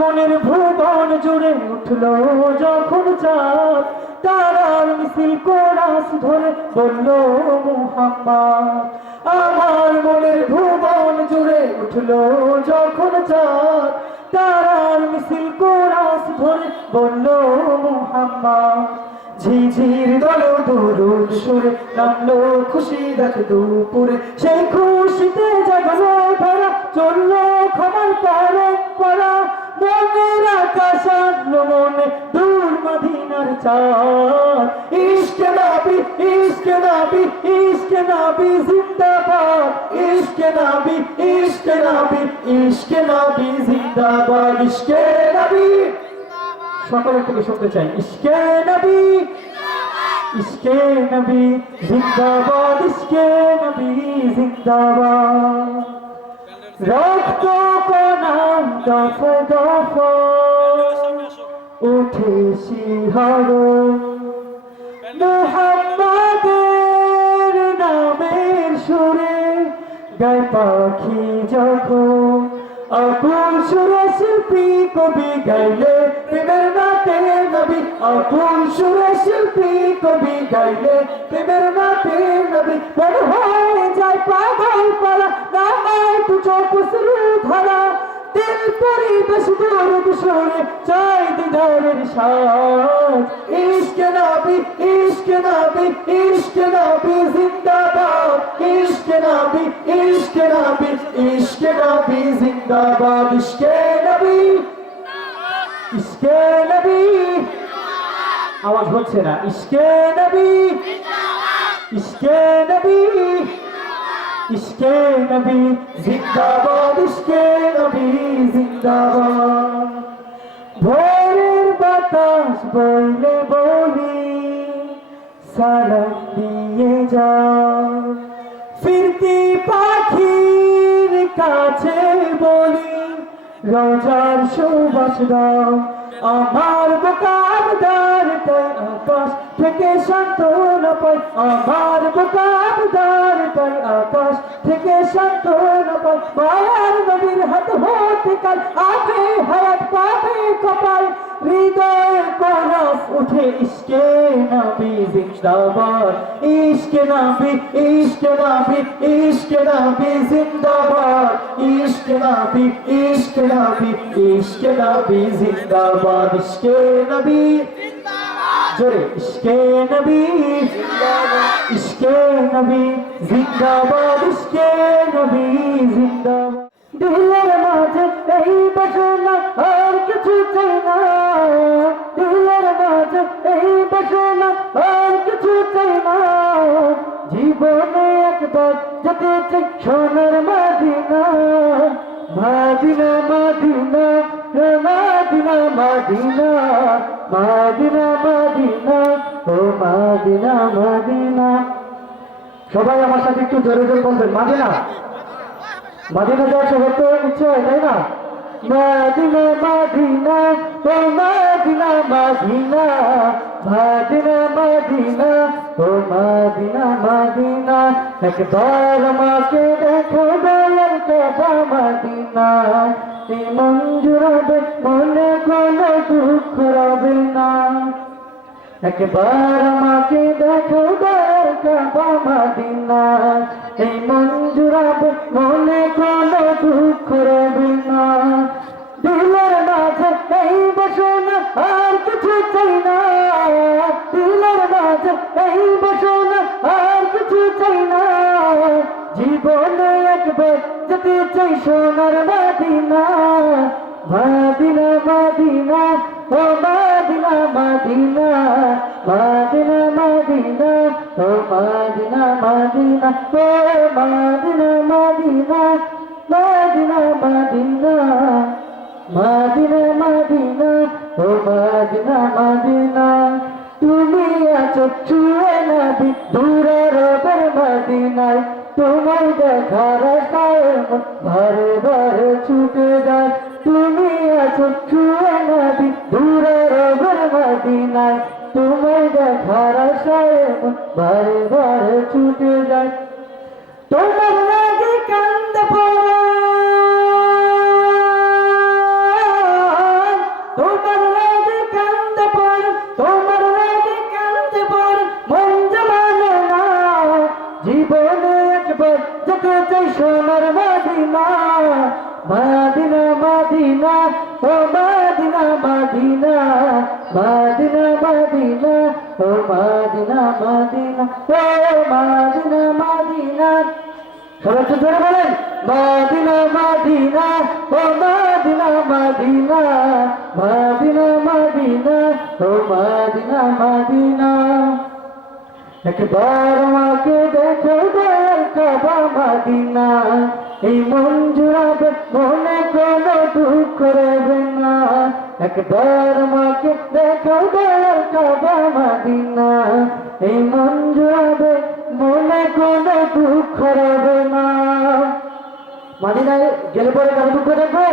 মনের ভুবন জুড়ে উঠল যখন চাঁদ। তারার মিছিল কোরাস ধরে বলল, মুহাম্মদ, আমার মনের ভুবন জুড়ে উঠল যখন চাঁদ। তারার মিছিল কোরাস ধরে বলল, মুহাম্মদ, ঝিঝির দল দুরুদ সুরে নামলো খুশি দেখ দুপুরে। সেই খুশিতে জাগলো ধরা চলল খবর পরম্পরা মনের আকাশ মনে দূর মদিনার চাঁদ। ইশকে নাবি ইশকে নাবি ইশকে নাবি জিন্দাবাদ। ইশকে নাবি ইশকে নাবি ইশকে নাবি জিন্দাবাদ। ইশকে নাবি। সকলের থেকে শুনতে চাই, ইশকে নবী। ইশকে নবী জিন্দাবাদ, ইশকে নবী জিন্দাবাদ। রক্ত কণাম দফ দফ উঠে শিহর। মোহাম্মদের নামের সুরে গায় পাখি যখন আকুল সুরে শিল্পী কবি গাইলে প্রেমের নাতে নবী আকুল সুরে শিল্পী কবি গাইলে, প্রেমের নাতে নবী, বড় হয়ে যায় পাগল পালা নামায় তু চোখ শুরু ধরা, দিল পরিবেশ দূর সুরে চাই দিদারের সাজ ইশক নবী ইশক নবী ইশক নবী, জিন্দাবাদ। ইশক নবী ইশক নবী ইশক নবী, জিন্দাবাদ। ইশক নবী ইশক নবী। আওয়াজ হচ্ছে না, ইশক নবী। ইশক নবী। ইশকে নবী, জিন্দাবাদ। ইশকে নবী, জিন্দাবাদ। ভোরের বাতাস বইলে বলি, সালাম দিয়ে যাও ফিরতি পাখির কাছে রোজার সুবাস দাও। আমার বোকাবদার তাই আকাশ থেকে সান্ত্বনা পাই। আমার বোকাবদার তাই আকাশ থেকে সান্ত্বনা পাই। মায়ার নবীর হাত হতে কাল। আবে হায়াত পাবে কপাল। হৃদয় করাস উঠে ইশকে নবী জিন্দাবাদ ইশকে নবী ইশকে নবী ইশকে নবী জিন্দাবাদ ইশকে নবী ইশকে নবী ইশকে নবী জিন্দাবাদ ইশকে নবী জোরে ইশকে নবী ইশকে নবী জিন্দাবাদ ইশকে নবী জিন্দাবাদ। দিলের মাঝে এই বাসনা আর কিছু চাই না এই বাসনা আর কিছু চাই না। জীবনে একবার যেতে চাই সোনার মাদিনা। মাদিনা মাদিনা মাদিনা মাদিনা। মাদিনা মাদিনা, ও মাদিনা মাদিনা। সবাই আমার সাথে একটু জোরে জোরে বলবেন, মাদিনা। মাদিনা যাওয়ার সবার তো ইচ্ছে হয় তাই না? মাদিনা মাদিনা ও মাদিনা মাদিনা মাদিনা মাদিনা, ও মাদিনা মাদিনা, একবার আমাকে দেখো দয়াল কথা মাদিনা। এই মঞ্জুরাবে মনে কোনো দুঃখ রবে না। একবার আমাকে দেখো দয়াল কাবা মাদিনা, এই মনে জীবনে একবার যেতে চাই সোনার মাদিনা মাদিনা মাদিনা ও মাদিনা মাদিনা মাদিনা মাদিনা ও মাদিনা মাদিনা ও মাদিনা মাদিনা মাদিনা মাদিনা মাদিনা মাদিনা ও মাদিনা মাদিনা তুমি আছো ছুঁয়ে নদী দূরে মদিনায় তোমায় দেখার আশায় ভরে ভরে ছুটে যায়। তুমি আছো ছুঁয়ে নদী, দূরে রবের মদিনায়। তোমার দেখার আশায় ভরে ভরে ছুটে যায়। তোমার মাদিনা ও মাদিনা মাদিনা মাদিনা মাদিনা, ও মাদিনা মাদিনা, ও মাদিনা মাদিনা। সবাই একটু জোরে বলেন, মাদিনা মাদিনা, ও মাদিনা মাদিনা মাদিনা মাদিনা, ও মাদিনা মাদিনা। একবার আমাকে দেখো কাবা মাদিনা। এই মন জুড়াবে, মনে কোনো দুঃখ রবে না। একবার আমাকে দেখো কাবা মাদিনা। এই মন জুড়াবে, মনে কোনো দুঃখ রবে না। মাদিনায় গেলে পরে কারও দুঃখ দেখবে?